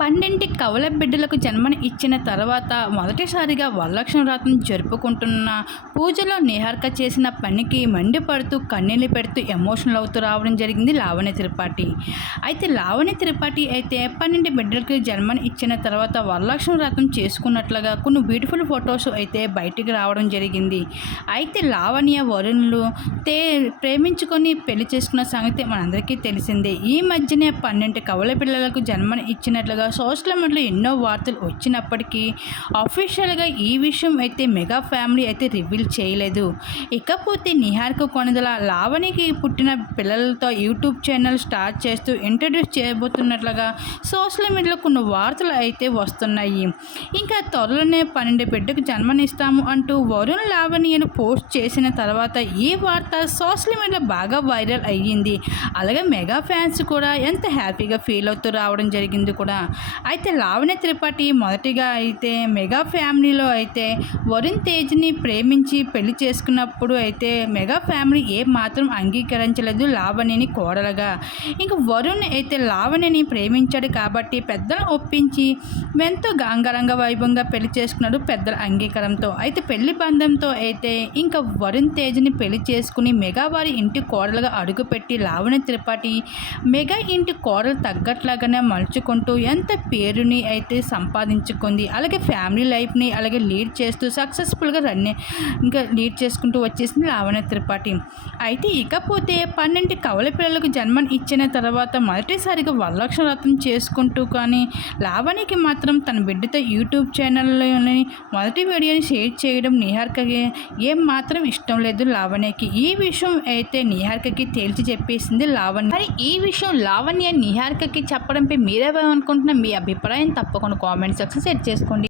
పన్నెంటి కవల బిడ్డలకు జన్మని ఇచ్చిన తర్వాత మొదటిసారిగా వరలక్ష్మి వ్రతం జరుపుకుంటున్న పూజలో నిహార్క చేసిన పనికి మండిపడుతూ కన్నీళ్ళు పెడుతూ ఎమోషనల్ అవుతూ రావడం జరిగింది లావణ్య త్రిపాఠి. అయితే లావణ్య త్రిపాఠి అయితే పన్నెండు బిడ్డలకు జన్మని ఇచ్చిన తర్వాత వరలక్ష్మి వ్రతం చేసుకున్నట్లుగా కొన్ని బ్యూటిఫుల్ ఫొటోస్ అయితే బయటికి రావడం జరిగింది. అయితే లావణ్య వరుణులు తే ప్రేమించుకొని పెళ్ళి చేసుకున్న సంగతి మనందరికీ తెలిసిందే. ఈ మధ్యనే పన్నెండు కవల పిల్లలకు జన్మని ఇచ్చినట్లుగా సోషల్ మీడియాలో ఎన్నో వార్తలు వచ్చినప్పటికీ అఫీషియల్గా ఈ విషయం అయితే మెగా ఫ్యామిలీ అయితే రివీల్ చేయలేదు. ఇకపోతే నిహార్కు కొనదల లావణికి పుట్టిన పిల్లలతో యూట్యూబ్ ఛానల్ స్టార్ట్ చేస్తూ ఇంట్రడ్యూస్ చేయబోతున్నట్లుగా సోషల్ మీడియాలో కొన్ని వార్తలు అయితే వస్తున్నాయి. ఇంకా త్వరలోనే పన్నెండు బిడ్డకు జన్మనిస్తాము అంటూ వరుణ్ లావణ్యను పోస్ట్ చేసిన తర్వాత ఈ వార్త సోషల్ మీడియాలో బాగా వైరల్ అయ్యింది. అలాగే మెగా ఫ్యాన్స్ కూడా ఎంత హ్యాపీగా ఫీల్ అవుతూ రావడం జరిగింది కూడా. అయితే లావణ్య త్రిపాఠి మొదటిగా అయితే మెగా ఫ్యామిలీలో అయితే వరుణ్ తేజ్ని ప్రేమించి పెళ్ళి చేసుకున్నప్పుడు అయితే మెగా ఫ్యామిలీ ఏ మాత్రం అంగీకరించలేదు లావణ్యని కోడలుగా. ఇంకా వరుణ్ అయితే లావణ్యని ప్రేమించాడు కాబట్టి పెద్దలు ఒప్పించి ఎంతో గాంగరంగ వైభవంగా పెళ్ళి చేసుకున్నాడు పెద్దల అంగీకారంతో. అయితే పెళ్ళి బంధంతో అయితే ఇంకా వరుణ్ తేజ్ని పెళ్ళి చేసుకుని మెగా వారి ఇంటి కోడలుగా అడుగుపెట్టి లావణ్య త్రిపాఠి మెగా ఇంటి కోడలు తగ్గట్లాగానే మలుచుకుంటూ ఎంత పేరుని అయితే సంపాదించుకుంది అలాగే ఫ్యామిలీ లైఫ్ని అలాగే లీడ్ చేస్తూ సక్సెస్ఫుల్గా రన్ ఇంకా లీడ్ చేసుకుంటూ వచ్చేసింది లావణ్య త్రిపాఠి. అయితే ఇకపోతే పన్నెండు కవల పిల్లలకు జన్మని ఇచ్చిన తర్వాత మొదటిసారిగా వరలక్ష్మి వ్రతం చేసుకుంటూ కానీ లావణ్యకి మాత్రం తన బిడ్డతో యూట్యూబ్ ఛానల్లోని మొదటి వీడియోని షేర్ చేయడం నిహార్కకి ఏం మాత్రం ఇష్టం లేదు లావణ్యకి. ఈ విషయం అయితే నిహార్కకి తేల్చి చెప్పేసింది లావణ్య. మరి ఈ విషయం లావణ్య నిహార్కకి చెప్పడంపై మీరేమనుకుంటున్నా మీ అభిప్రాయం తప్పకుండా కామెంట్ సెక్షన్ సెట్ చేసుకోండి.